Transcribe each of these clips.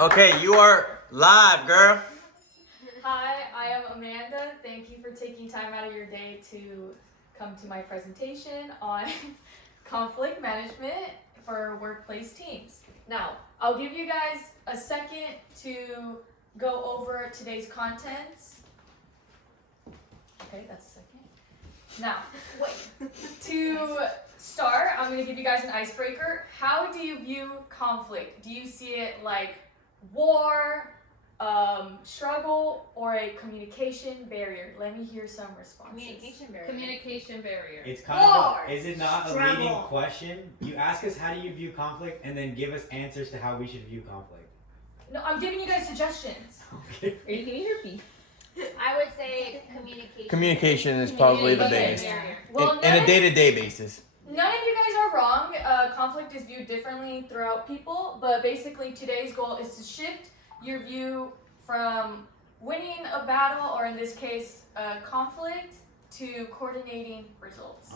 Okay, you are live, girl. Hi, I am Amanda. Thank you for taking time out of your day to come to my presentation on conflict management for workplace teams. Now, I'll give you guys a second to go over today's contents. Okay, that's a second. Now, to start, I'm going to give you guys an icebreaker. How do you view conflict? Do you see it like war, struggle, or a communication barrier? Let me hear some responses. Communication barrier. It's kind War. of, is it not a Struggle. leading question? You ask us how do you view conflict and then give us answers to how we should view conflict. No, I'm giving you guys suggestions. Okay. Are you hitting your feet? I would say communication. Communication is probably the biggest. Well, In a day-to-day basis. None of you guys are wrong. Conflict is viewed differently throughout people, but basically today's goal is to shift your view from winning a battle, or in this case, conflict, to coordinating results.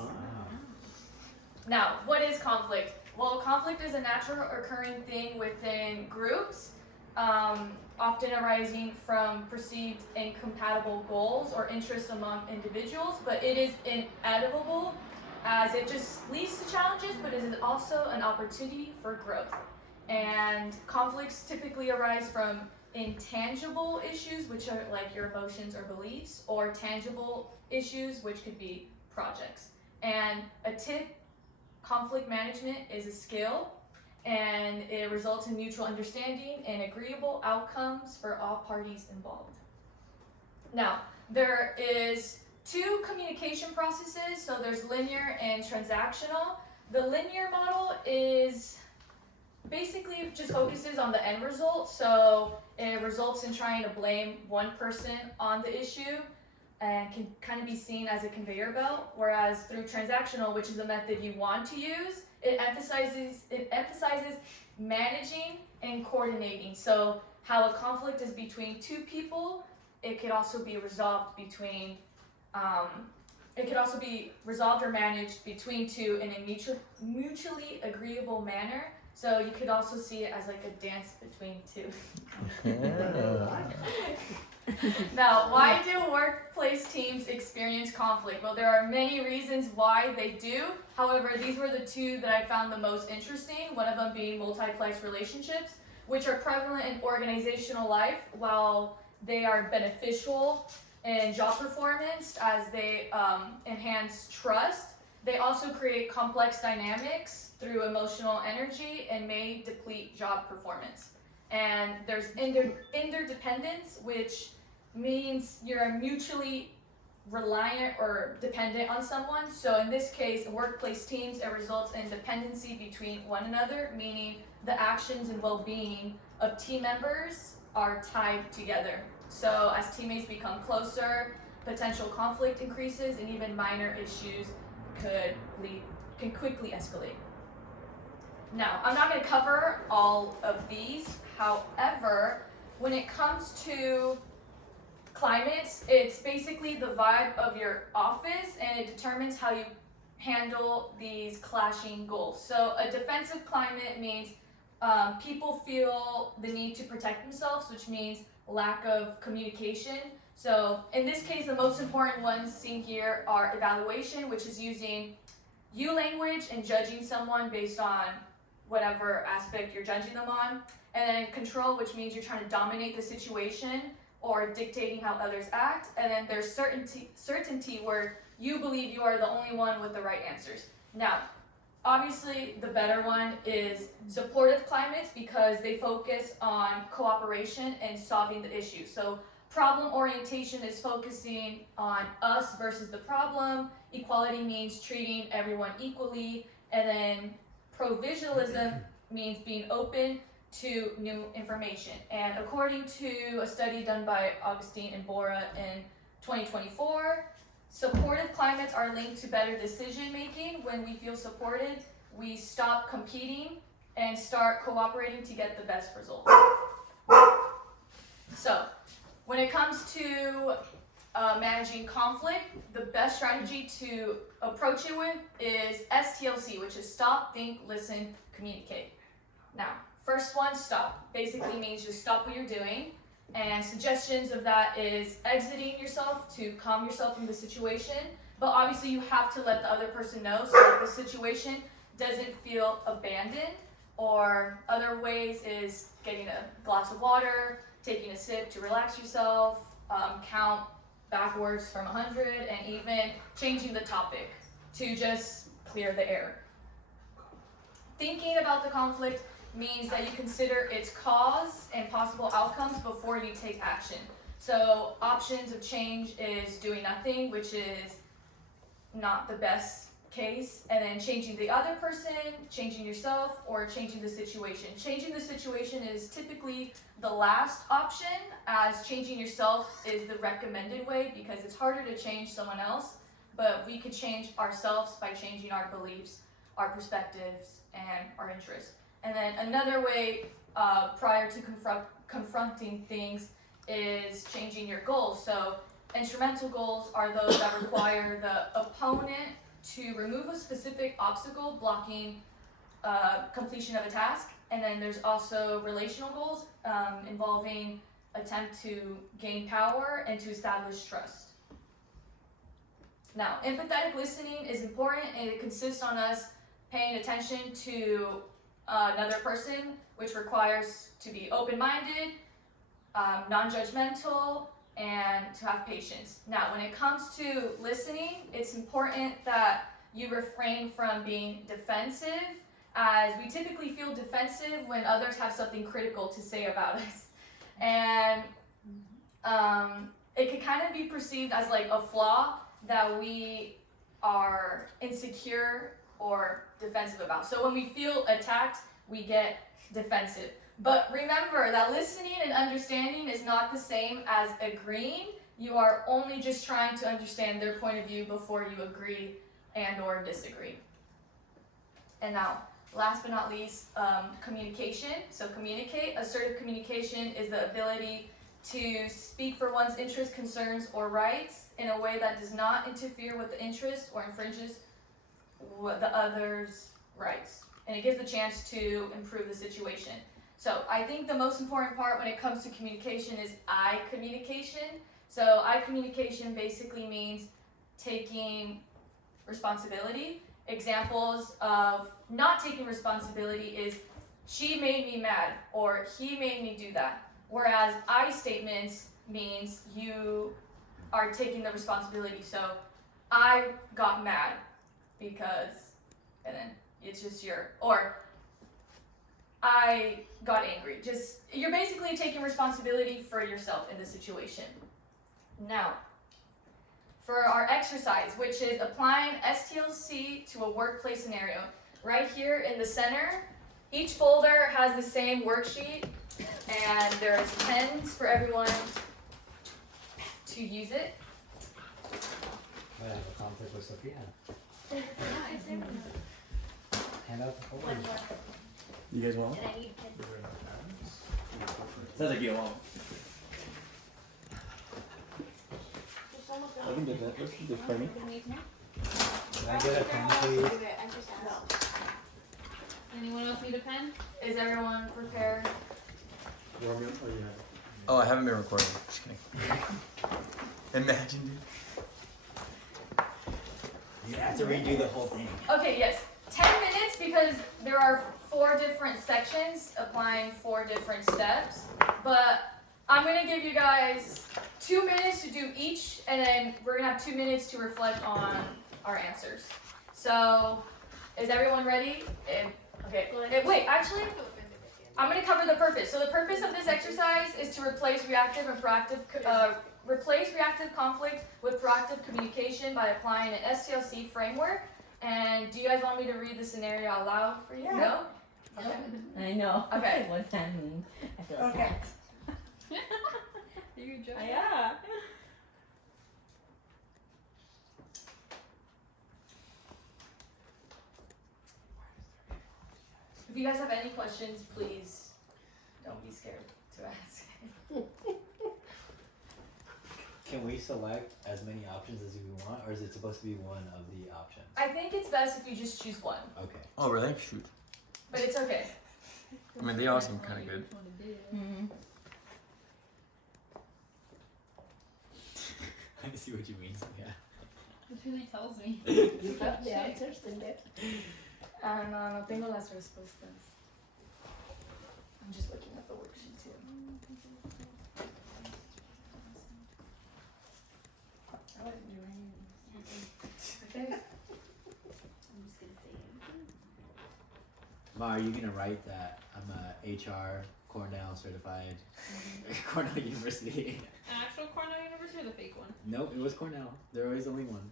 Now, what is conflict? Well, conflict is a natural occurring thing within groups, often arising from perceived incompatible goals or interests among individuals, but it is inevitable as it just leads to challenges, but it is also an opportunity for growth. And conflicts typically arise from intangible issues, which are like your emotions or beliefs, or tangible issues, which could be projects. And a tip, conflict management is a skill, and it results in mutual understanding and agreeable outcomes for all parties involved. Now, there is two communication processes, so there's linear and transactional. The linear model is basically just focuses on the end result, so it results in trying to blame one person on the issue and can kind of be seen as a conveyor belt, whereas through transactional, which is the method you want to use, it emphasizes managing and coordinating. So how a conflict is between two people, it could also be resolved between it could also be resolved or managed between two in a mutually agreeable manner. So you could also see it as like a dance between two. Now, why do workplace teams experience conflict? Well, there are many reasons why they do. However, these were the two that I found the most interesting, one of them being multiplex relationships, which are prevalent in organizational life while they are beneficial in job performance as they enhance trust. They also create complex dynamics through emotional energy and may deplete job performance. And there's interdependence, which means you're mutually reliant or dependent on someone. So in this case, in workplace teams, it results in dependency between one another, meaning the actions and well-being of team members are tied together. So as teammates become closer, potential conflict increases, and even minor issues can quickly escalate. Now, I'm not going to cover all of these. However, when it comes to climates, it's basically the vibe of your office, and it determines how you handle these clashing goals. So a defensive climate means people feel the need to protect themselves, which means lack of communication. So in this case, the most important ones seen here are evaluation, which is using you language and judging someone based on whatever aspect you're judging them on. And then control, which means you're trying to dominate the situation or dictating how others act. And then there's certainty where you believe you are the only one with the right answers. Now, obviously, the better one is supportive climates because they focus on cooperation and solving the issue. So problem orientation is focusing on us versus the problem. Equality means treating everyone equally. And then provisionalism means being open to new information. And according to a study done by Augustine and Bora in 2024, supportive climates are linked to better decision making. When we feel supported, we stop competing and start cooperating to get the best results. So, when it comes to managing conflict, the best strategy to approach it with is STLC, which is stop, think, listen, communicate. Now, First one, stop. Basically means just stop what you're doing. And suggestions of that is exiting yourself to calm yourself from the situation. But obviously you have to let the other person know so that the situation doesn't feel abandoned. Or other ways is getting a glass of water, taking a sip to relax yourself, count backwards from 100, and even changing the topic to just clear the air. Thinking about the conflict means that you consider its cause and possible outcomes before you take action. So options of change is doing nothing, which is not the best case, and then changing the other person, changing yourself, or changing the situation. Changing the situation is typically the last option, as changing yourself is the recommended way because it's harder to change someone else, but we could change ourselves by changing our beliefs, our perspectives, and our interests. And then another way prior to confronting things is changing your goals. So instrumental goals are those that require the opponent to remove a specific obstacle blocking completion of a task. And then there's also relational goals involving attempt to gain power and to establish trust. Now, empathetic listening is important, and it consists on us paying attention to another person, which requires to be open-minded, non-judgmental, and to have patience. Now, when it comes to listening, it's important that you refrain from being defensive, as we typically feel defensive when others have something critical to say about us. And it can kind of be perceived as like a flaw that we are insecure or defensive about. So when we feel attacked, we get defensive. But remember that listening and understanding is not the same as agreeing. You are only just trying to understand their point of view before you agree and or disagree. And now, last but not least, communication. So communicate. Assertive communication is the ability to speak for one's interests, concerns, or rights in a way that does not interfere with the interest or infringes the other's rights. And it gives the chance to improve the situation. So I think the most important part when it comes to communication is I communication. So I communication basically means taking responsibility. Examples of not taking responsibility is she made me mad or he made me do that. Whereas I statements means you are taking the responsibility. So I got mad because, and then it's just or I got angry. Just, you're basically taking responsibility for yourself in the situation. Now, for our exercise, which is applying STLC to a workplace scenario. Right here in the center, each folder has the same worksheet, and there's pens for everyone to use it. I have a conflict with Sophia. Hand out the folder. You guys want one? And I need pens. Sounds like you don't want one. I can do that. Let's do for me. Can I get a pen, please? Anyone else need a pen? Is everyone prepared? Oh, I haven't been recording. Just kidding. Imagine, dude. You have to redo the whole thing. Okay, yes. 10 minutes because there are 4 different sections applying 4 different steps. But I'm going to give you guys 2 minutes to do each, and then we're going to have 2 minutes to reflect on our answers. So, is everyone ready? Okay. Wait, actually, I'm going to cover the purpose. So the purpose of this exercise is to replace reactive conflict with proactive communication by applying an STLC framework. And do you guys want me to read the scenario out loud for you? Yeah. No? Okay. I know. Okay. What's that mean? I feel Okay. sad. You joking? Yeah. If you guys have any questions, please don't be scared to ask. Can we select as many options as we want, or is it supposed to be one of the options? I think it's best if you just choose one, Okay. Oh, really? Shoot. but it's okay. I mean, they all seem kind of good. Mm-hmm. I see what you mean. Yeah. It really tells me. You have the answers in there. No tengo las respuestas. I'm just looking at the worksheets here. I didn't do any. Okay. I'm just gonna say it. Ma, are you gonna write that I'm a HR Cornell certified Cornell University? Actual Cornell University or the fake one? Nope, it was Cornell. There was only one.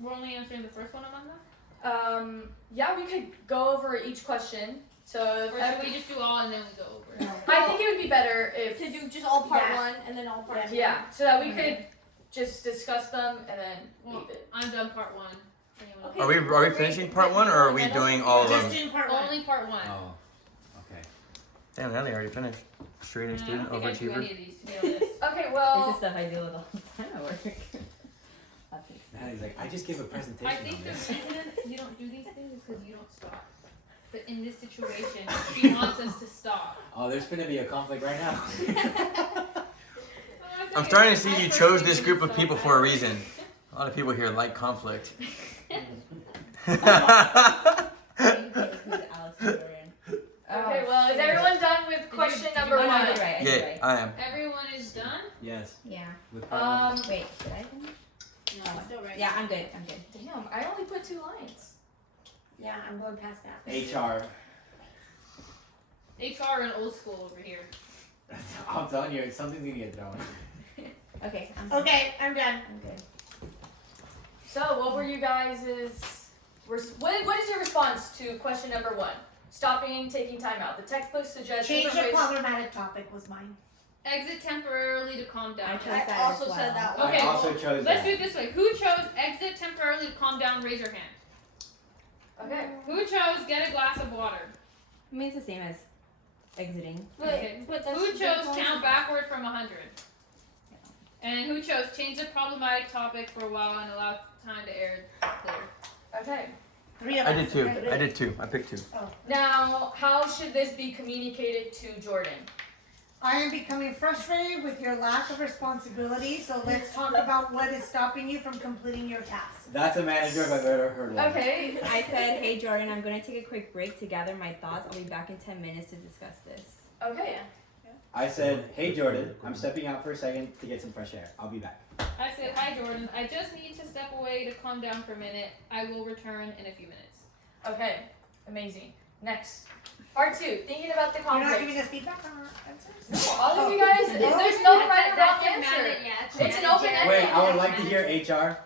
We're only answering the first one, Amanda? Yeah, we could go over each question. So Or should we just do all and then we go over? I think it would be better if To do just all part Yeah. 1 and then all part 2. yeah, so that we could just discuss them and then Well, leave it. I'm done part 1. Anyone else? Okay. Are we finishing part 1 or are we doing all of Just them? in part 1. Only part 1. Oh, okay. Damn, Nelly already finished. Straight A I student, don't think I do any overachiever. of these to be honest. Okay, This well, is stuff I deal with all the time at work. That makes Now he's like, I just gave a presentation I on think the this. reason you don't do these things is because you don't stop. But in this situation, she wants us to stop. Oh, there's gonna be a conflict right now. I'm starting to see you chose this group of people for a reason. A lot of people here like conflict. Who's Alex and Jordan? okay, well, is everyone done with question did you number Oh, no, I 1? did right. I did Yeah, right. I am. Everyone is done? Yes. Yeah. With part one. Wait, should I finish? No, I'm still right. Yeah, I'm good. I'm good. Damn, I only put 2 lines. Yeah, I'm going past that. HR. HR and old school over here. I'm telling you, something's gonna get thrown. Okay, I'm good. Okay, I'm done. I'm good. So, what were you guys' what is your response to question number 1? Stopping, taking time out. The textbook suggests Change different the ways. problematic topic was mine. Exit temporarily to calm down. I chose I that also as well. said that one. Okay, I also chose Let's that. do it this way. Who chose exit temporarily to calm down? Raise your hand. Okay. Who chose get a glass of water? I mean, it's the same as exiting. Okay. But that's Who the chose one- count backward from 100? And who chose change the problematic topic for a while and allow time to air clear? Okay. 3 of I us. did 2. I did 2. I picked 2. Now, how should this be communicated to Jordan? I am becoming frustrated with your lack of responsibility, so let's talk about what is stopping you from completing your tasks. That's a manager if I've ever heard one. Okay. I said, hey Jordan, I'm going to take a quick break to gather my thoughts. I'll be back in 10 minutes to discuss this. Okay. I said, hey Jordan, I'm stepping out for a second to get some fresh air. I'll be back. I said, hi Jordan, I just need to step away to calm down for a minute. I will return in a few minutes. Okay. Amazing. Next. Part 2. Thinking about the You're not conflict. giving us feedback on our answers? No, all of you guys, there's no right or wrong answer. It's an open ended. Wait, I would like to hear HR.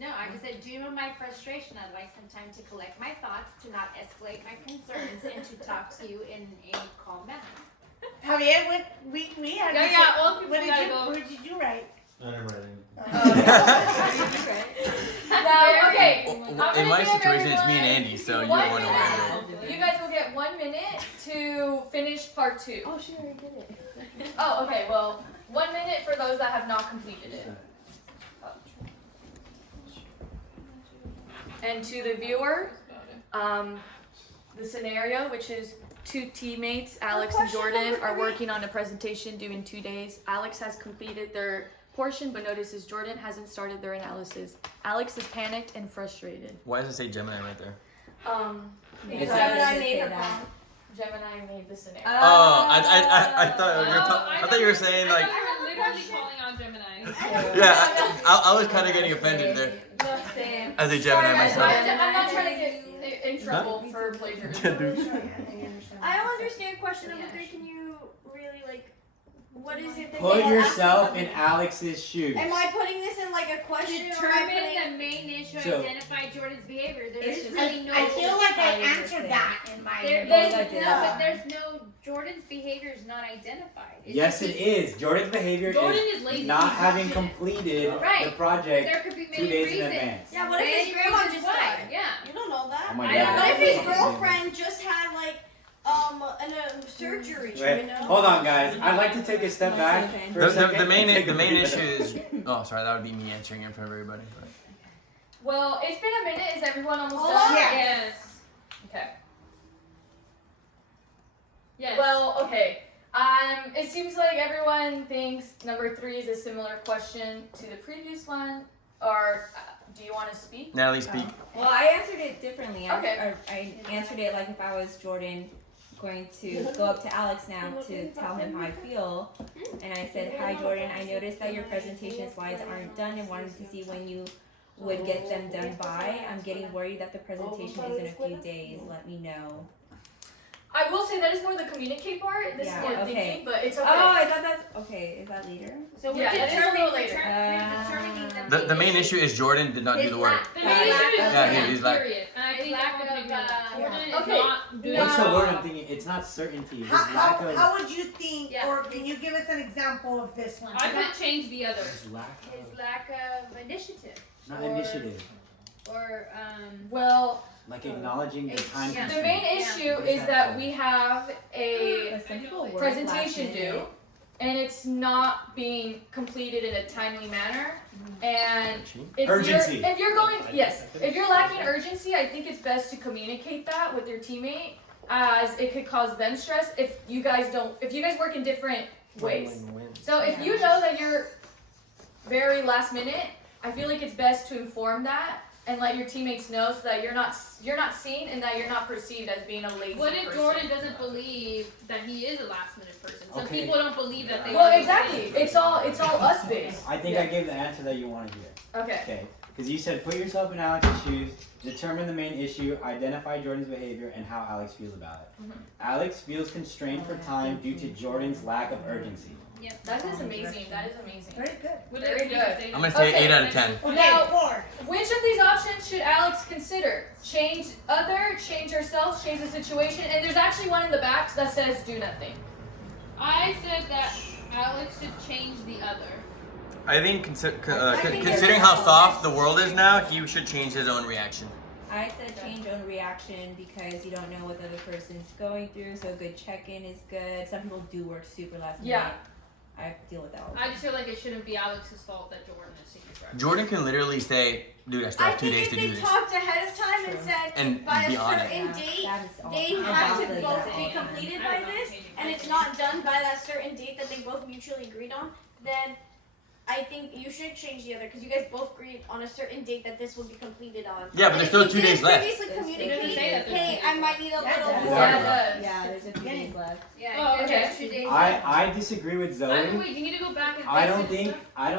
No, I just said, due to my frustration, I'd like some time to collect my thoughts, to not escalate my concerns, and to talk to you in a calm manner. Javier, what we had. Yeah, this- yeah, all people What did gotta you? go. What did you write? I never read anything. Now, okay. Well, in my situation, it's me and Andy, so you One don't want to minute. worry. You guys will get 1 minute to finish part 2. Oh, she already did it. Oh, okay. Well, 1 minute for those that have not completed it. And to the viewer, the scenario, which is 2 teammates, Alex and Jordan, are working on a presentation due in 2 days. Alex has completed their portion, but notices Jordan hasn't started their analysis. Alex is panicked and frustrated. Why does it say Gemini right there? It's Gemini I made her that. calm. Gemini made the scenario. Oh, I thought you were I thought you were saying I like thought you were literally calling out Gemini. yeah. I was kind of getting offended there Same. as a Gemini Sorry, guys, myself. I'm not trying to get in trouble for plagiarism. I don't understand question number 3. Can you really what is it that Put they are yourself asking? in Alex's shoes. Am I putting this in like a question? or am I Determine putting- the main issue, So- identify Jordan's behavior. There It's is just- really no. I feel like I I answered understand. that in my. There, There's- there's, Yeah. no, but there's no. Jordan's behavior is not identified. It's Yes, just it is. Jordan's behavior Jordan is is lazy. not He's having shit. completed Right. the project There could be 2 many days in reasons. advance. Yeah, what if Many his grandma reasons just why. died? Yeah. You don't know that. Oh my I God. don't What if his know. girlfriend just had like surgery, Wait, you know? hold on, guys. I'd like to take a step back for a The second. main and take a issue breather. is. Oh, sorry, that would be me answering in front of everybody. But. Well, it's been a minute. Is everyone almost Oh, done? yeah. Yes. Okay. Yes. Well, okay. It seems like everyone thinks number 3 is a similar question to the previous one. Or do you want to speak? Natalie, speak. Well, I answered it differently. Okay. I answered it like if I was Jordan going to go up to Alex now to tell him how I feel. And I said, "Hi Jordan, I noticed that your presentation slides aren't done and wanted to see when you would get them done by. I'm getting worried that the presentation is in a few days. Let me know." I will say that is more the communicate part. This Yeah, is more okay. thinking, but it's okay. Oh, I thought that's okay. Is that later? So we're Yeah, that is a little later. determining The main issue is Jordan did not do the work. The main issue is Yeah, Jordan, he's like- period. And I think lack everyone can agree on that. of, Jordan is Okay. not doing What's the the word job. I'm thinking? It's not certainty. It's How, lack of. how would you think, Yeah. or can you give us an example of this one? I could change the others. It's lack His of. lack of initiative. Not or- initiative. Or Well, Like acknowledging the time Yeah. the main constraint. issue What is is that that called? we have a But some people work presentation last due, minute. and it's not being completed in a timely manner. And if Urgency. you're if you're going if you're lacking urgency, I think it's best to communicate that with your teammate, as it could cause them stress if you guys work in different ways. So if you know that you're very last minute, I feel like it's best to inform that and let your teammates know so that you're not seen and that you're not perceived as being a lazy What if person. Jordan doesn't believe that he is a last minute person? Some Okay. people don't believe that they Well, are. exactly. It's all us based. I think Yeah. I gave the answer that you want to hear. Okay. Okay. Because you said put yourself in Alex's shoes, determine the main issue, identify Jordan's behavior, and how Alex feels about it. Mhm. Alex feels constrained for time due to Jordan's lack of urgency. That is amazing. That is amazing. Very good. What Very did you good. say? I'm gonna say Okay. 8 out of 10. Okay, Now- 4. Which of these options should Alex consider? Change other, change yourself, change the situation, and there's actually one in the back that says do nothing. I said that Alex should change the other. I think think considering how soft the world is now, he should change his own reaction. I said change own reaction because you don't know what the other person's going through, so a good check-in is good. Some people do work super last minute. Yeah. I deal with that all the I time. just feel like it shouldn't be Alex's fault that Jordan is taking forever. Jordan can literally say, "Dude, I still I have 2 think days if to they do this." talked ahead of time and True. said And by be a on it. certain Yeah, date, that is all. they I'm have to valid, both that's be all. completed I by don't know, this, changing and it's presentation. not done by that certain date that they both mutually agreed on, then I think you should change the other because you guys both agreed on a certain date that this will be completed on. Yeah, but And there's if still you 2 days didn't left. previously It doesn't communicate, say that there's hey, 2 I days might need a Yeah, little it does. more. Yeah, it does. Yeah, there's a few days left. Yeah, Oh, okay. there's 2 days. I disagree with Zoe. Wait, you need to go back and I fix don't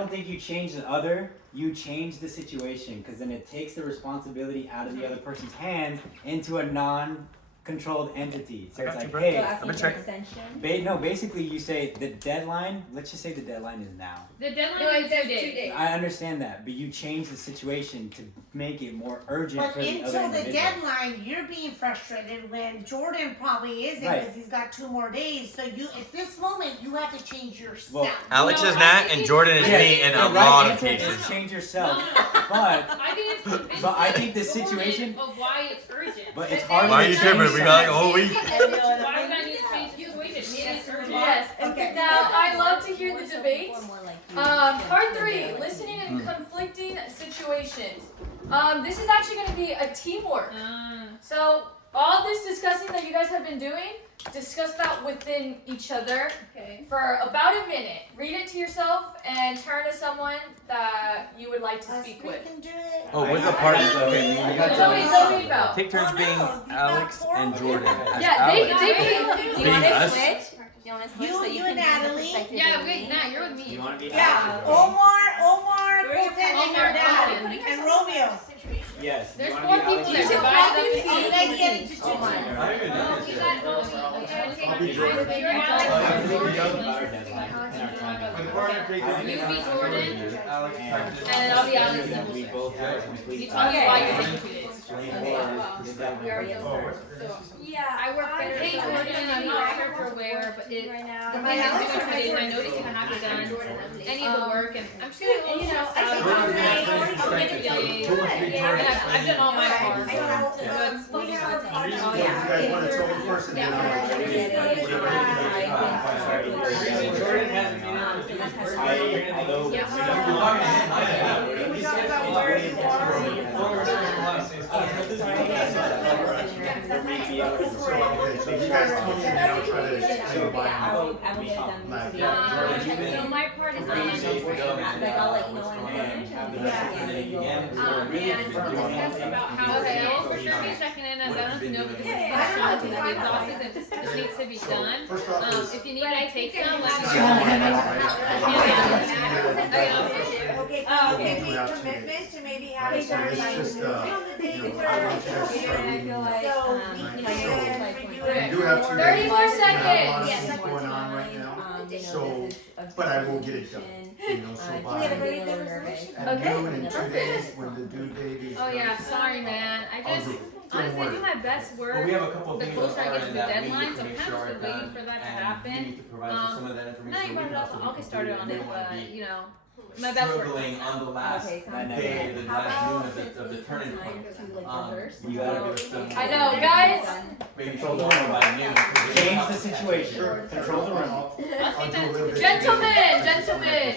it. think you change the other. You change the situation because then it takes the responsibility out of the other person's hands into a non-controlled entity. So I it's got you, like, bro. So hey, asking been for checking. extension. no. Basically, you say the deadline. Let's just say the deadline is now. The deadline No, it is says 2 2 days. days. I understand that, but you change the situation to make it more urgent But for the other until the individual. deadline, you're being frustrated when Jordan probably isn't Right. because he's got 2 more days. So you, at this moment, you have to change yourself. Well, Alex No, is I Nat think and it's- Jordan is Yeah, me in the a right lot of answer is cases. change No, yourself, no. but I think it's convincing But I think the Jordan situation- of why it's urgent. but it's But hard then- Why to are you change tripping? We got like a something. whole week. Why would I need to change the situation? It is urgent. Yes. Okay. Now I love to hear the debates. More like you. Part 3, listening in conflicting situations. This is actually going to be a teamwork. So all this discussing that you guys have been doing, discuss that within each other Okay. for about a minute. Read it to yourself and turn to someone that you would like to Us speak three with. can do it. Oh, what's the party? Okay, I got Zoe, Zoe, Val. Take turns Oh, no, being you've got Alex 4 and of them. Jordan. As Yeah, Alex. they Do you Being want to us. switch? Do you want to switch You- so you you and can be the Natalie? perspective Yeah, of wait, me? Nat, you're with me. You want to be Yeah, Alex? Omar, Where are you Colton, and from? your Omar, dad, Colton. and Romeo. Yes. There's you 4 wanna be people Alex? there. You should Divide it up probably- into oh, you guys get into 2 Oh, teams. We got, we gotta take You're Alex About and our Jordan. deadline and our time deadline. You be Jordan, Alex and then I'll be Alex. And then we both have You complete tell me Okay. why you're taking 2 days. Yeah, I work better. Hey so- Jordan, I'm not sure for where, but it. right now. The thing is, doing 2 days, and I noticed you haven't done any of the work, and I'm just getting a little You know, stressed I out. think I'm it's making days. Too much I've done all my part. So, we have Oh, yeah. guys want to tell the person that Jordan has been so you guys tell me and I'll try to say bye. I will get them to be So my part is on. like I'll let you know when And discuss about how they will for sure be checking in. I don't know because it's not to the bosses and this needs to be done. If you need me to take some, let me know. Okay, maybe commitment to maybe having So it's just, on the date where I feel like so we you can know, review We it. do have 2 30 days. more We have a lot of seconds. things going on right now. you know, So, this is a but I will get it done. You know, so I'm by getting a little nervous. at noon in 2 days, when the due date is. Oh yeah, sorry man. I I'll just do it. honestly do my best Well, work. we have a couple of The things closer I on get our to end the that we deadline, need so to I'm make kind sure of are still waiting done, for that to and happen. you need to provide us with some of that information. Not so we even can about also I'll get started on we it, don't wanna but be you know, my best work. struggling on the last Okay, sounds day, good. the How last about noon of since the we turning have time point. to like rehearse? You gotta give us some. I know, guys. Maybe control the room by noon. change the situation. Control the room. I'll do a little bit. Gentlemen, gentlemen.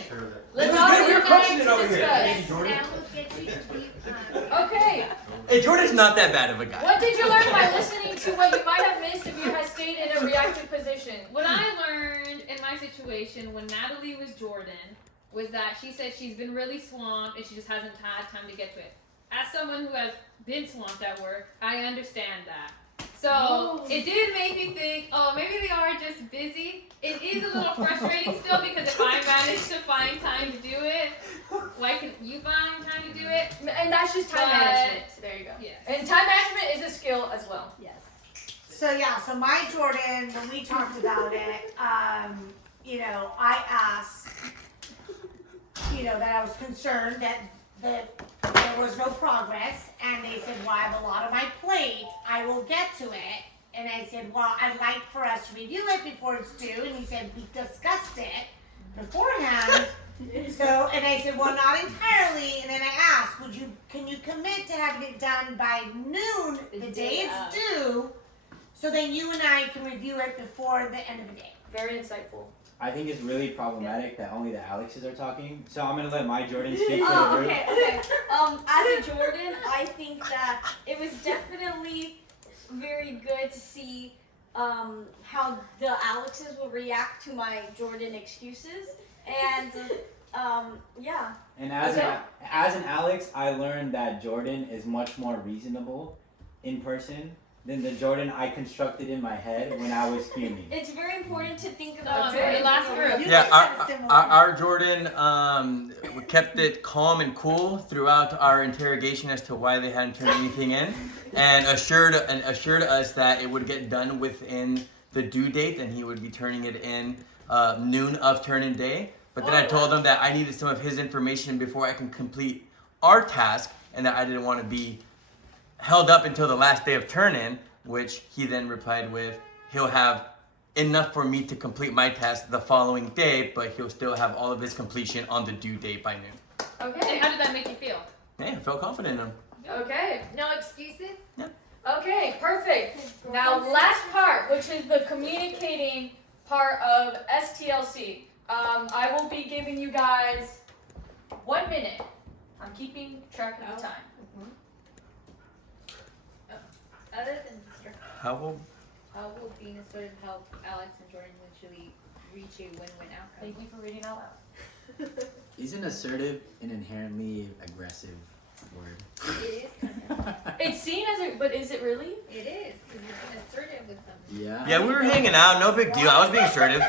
Let's all We're unite crushing it to over here. discuss. Jordan. Now we'll get you to be, Okay, Hey, Jordan's not that bad of a guy. what did you learn by listening to what you might have missed if you had stayed in a reactive position? What I learned in my situation when Natalie was Jordan was that she said she's been really swamped and she just hasn't had time to get to it. As someone who has been swamped at work, I understand that. So it did make me think, oh, maybe they are just busy. It is a little frustrating still because if I manage to find time to do it, why can you find time to do it? And that's just time But- management. There you go. Yes. And time management is a skill as well. So yeah, so my Jordan, when we talked about it, you know, I asked, you know, that I was concerned that there was no progress, and they said, well, I have a lot on my plate, I will get to it. And I said, well, I'd like for us to review it before it's due, and he said, we discussed it beforehand. So, and I said, well, not entirely, and then I asked, can you commit to having it done by noon, the day it's due, so then you and I can review it before the end of the day? Very insightful. I think it's really problematic that only the Alexes are talking. So I'm gonna let my Jordan speak for the Oh, group. okay. As a Jordan, I think that it was definitely very good to see how the Alexes will react to my Jordan excuses, and yeah. And as an Alex, I learned that Jordan is much more reasonable in person than the Jordan I constructed in my head when I was fuming. It's very important to think Oh, about very last group. You Yeah, just said similar. our Jordan kept it calm and cool throughout our interrogation as to why they hadn't turned anything in, and assured us that it would get done within the due date, and he would be turning it in noon of turn-in day. But then I told him that I needed some of his information before I can complete our task, and that I didn't want to be held up until the last day of turn-in, which he then replied with, he'll have enough for me to complete my task the following day, but he'll still have all of his completion on the due date by noon. Okay. And how did that make you feel? Hey, I felt confident in him. Okay. no excuses? Okay, perfect. Now, last part, which is the communicating part of STLC. I will be giving you guys 1 minute. I'm keeping track of the time. Other than How will how will being assertive help Alex and Jordan mutually reach a win-win outcome? Thank you for reading out loud. Isn't assertive an inherently aggressive word? It is kind of. It's seen as a, but is it really? It is, because you're being assertive with something. Yeah. Yeah, we were hanging out, no big deal. I was being assertive.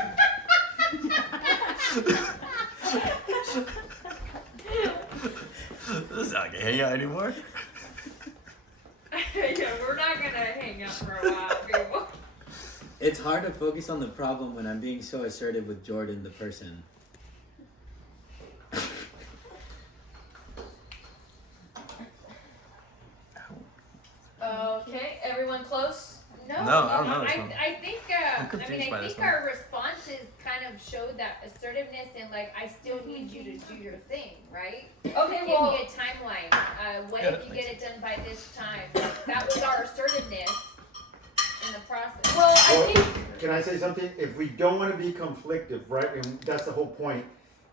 This is not gonna hang out anymore. Yeah, we're not gonna hang out for a while, people. It's hard to focus on the problem when I'm being so assertive with Jordan, the person. Okay, everyone close? No, I don't know this one. I think, I'm confused by I this think one. our responses kind of showed that assertiveness and like, I still need you to do your thing, right? Okay, Give well, me a timeline. What Yeah, if you get it done by this time? That was our assertiveness. in the process. Well, I Well, think can I say something? If we don't wanna be conflictive, right, and that's the whole point,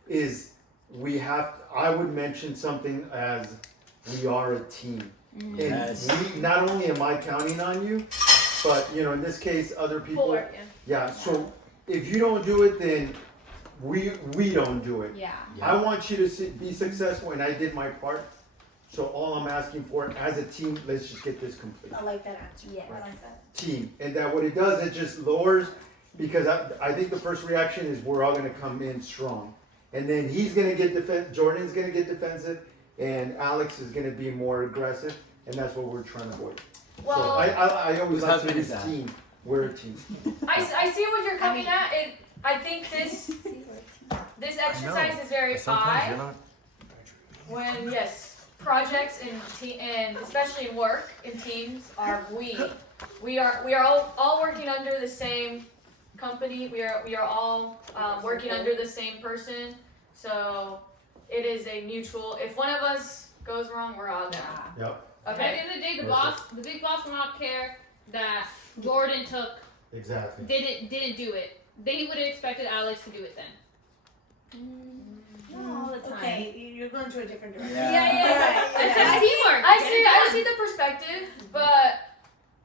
is I would mention something as we are a team. Yes. And not only am I counting on you, but, you know, in this case, other people. Full work, yeah. Yeah, so if you don't do it, then we don't do it. Yeah. I want you to be successful, and I did my part. So all I'm asking for, as a team, let's just get this complete. I like that answer. Yes. I like that. Team, and that what it does, it just lowers, because I think the first reaction is we're all gonna come in strong. And then he's gonna get Jordan's gonna get defensive, and Alex is gonna be more aggressive, and that's what we're trying to avoid. So well, I always Whose like to husband use is that? team, we're a team. I see what you're coming at. I think this exercise is very odd when projects and especially in work in teams are we are all working under the same company. We are all working under the same person. So it is a mutual. If one of us goes wrong, we're all down. Yep, At the Okay. end of the day, the big boss will not care that Jordan exactly. didn't do it. They would have expected Alex to do it then. Not all the time. Okay, you're going to a different direction. Yeah. It's Alright, a teamwork. I see the perspective, but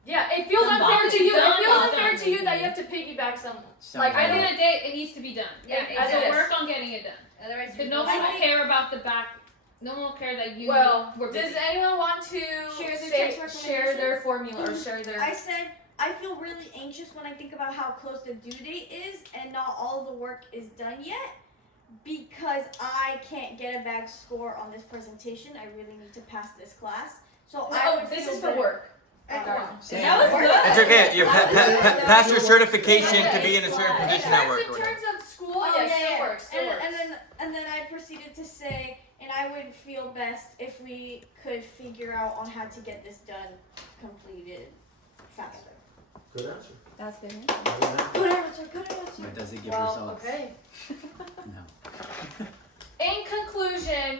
yeah, it feels The unfair boss to you. is It feels done. unfair to you that you have to piggyback someone. Like, at the Someone. end of the day, it needs to be done. Yeah, As it a is. work on getting it done. Otherwise, Because no one will care about the back. No one will care that you Well, were does busy. anyone want to Share their say, text share their formula or share their? I said I feel really anxious when I think about how close the due date is and not all the work is done yet because I can't get a bad score on this presentation. I really need to pass this class. So I would this feel is for better. work. Same. That was good. It's okay. You're past your certification to be in a In certain position at work. terms, or in whatever. terms of school, Oh, yes, yeah, still yeah. works. Still works. And then I proceeded to say, and I would feel best if we could figure out on how to get this done completed faster. Good answer. That's good. Good answer, good answer. But does it give Well, results? okay. No. In conclusion,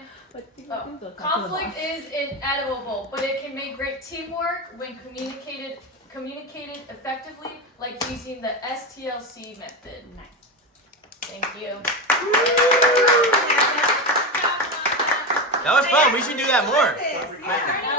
conflict is inevitable, but it can make great teamwork when communicated effectively, like using the STLC method. Nice. Thank you. That was fun. We should do that more. Yeah.